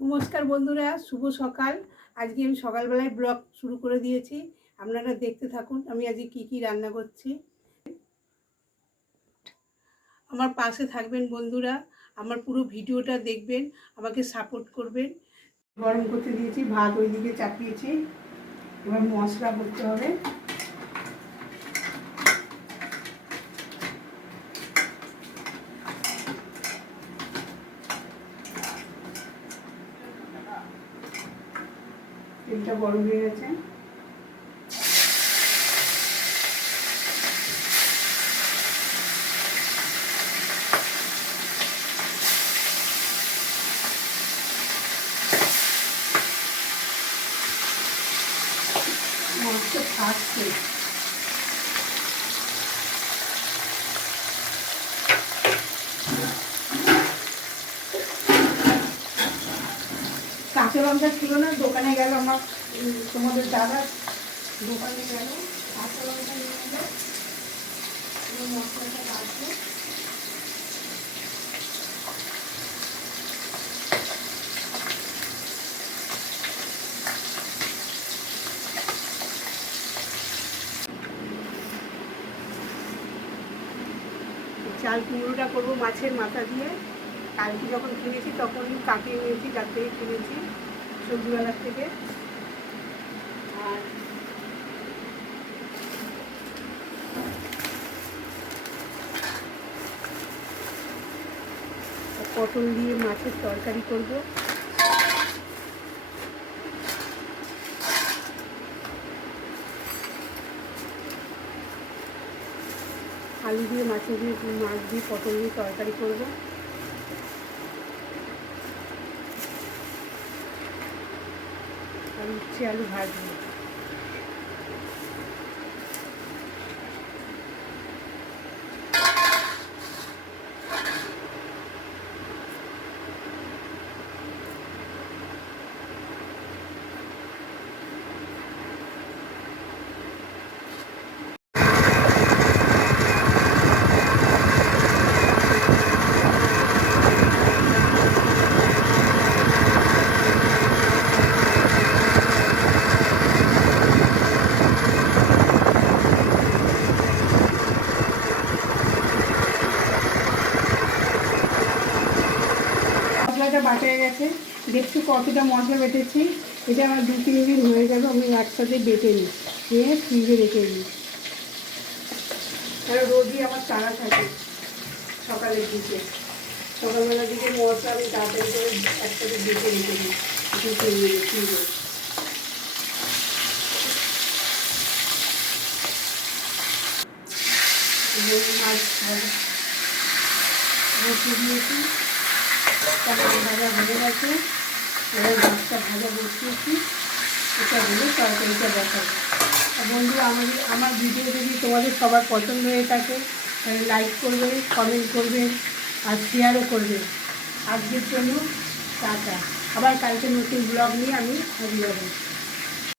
নমস্কার বন্ধুরা, শুভ সকাল। আজকে আমি সকালবেলায় ব্লগ শুরু করে দিয়েছি। আপনারা দেখতে থাকুন আমি আজকে কি রান্না করছি। আমার পাশে থাকবেন বন্ধুরা, আমার পুরো ভিডিওটা দেখবেন, আমাকে সাপোর্ট করবেন। গরম করতে দিয়েছি, ভাত ওইদিকে চাপিয়েছি। এবার মশলা করতে হবে। তেলটা গরম হয়ে গেছে। মাছটা থাকছে, কাঁচা লঙ্কা ছিল না, দোকানে গেল আমার তোমাদের দাদা, দোকানে গেল কাঁচা লঙ্কা নিয়ে এলো। মশলাটা কাটবো। চাল কুমড়োটা করবো মাছের মাথা দিয়ে। কালকে যখন কিনেছি তখন কাটিয়ে নিয়েছি, যার থেকে কিনেছি সবজিওয়ালার থেকে। আর পটল দিয়ে মাছের তরকারি করব। আলু দিয়ে মাছ দিয়ে পটল দিয়ে তরকারি করব। আর উচ্ছে আলু ভাজবো। মশলাটা বাটা হয়ে গেছে, দেখছি কতটা মশলা বেটেছি। এটা আমার 2-3 দিন হয়ে যাবে। আমি একসাথে বেটে নিই, নিয়ে ফ্রিজে রেখে দিই। কারণ রোজই আমার তাড়া থাকে সকালের দিকে, সকালবেলার দিকে মশলা আমি তাড়াতাড়ি করে একসাথে বেটে রেখে দিই ফ্রিজে। মাছ বসিয়ে দিয়েছি, ভাজা হয়ে গেছে। এবার মাছটা ভাজা বসিয়েছি, এটা হলে তরকারিটা দেখাবো। বন্ধু, আমার ভিডিও যদি তোমাদের সবার পছন্দ হয়ে থাকে তাহলে লাইক করবেন, কমেন্ট করবেন আর শেয়ারও করবেন। আজকের জন্য টাটা। আবার কালকে নতুন ব্লগ নিয়ে আমি হাজির হব।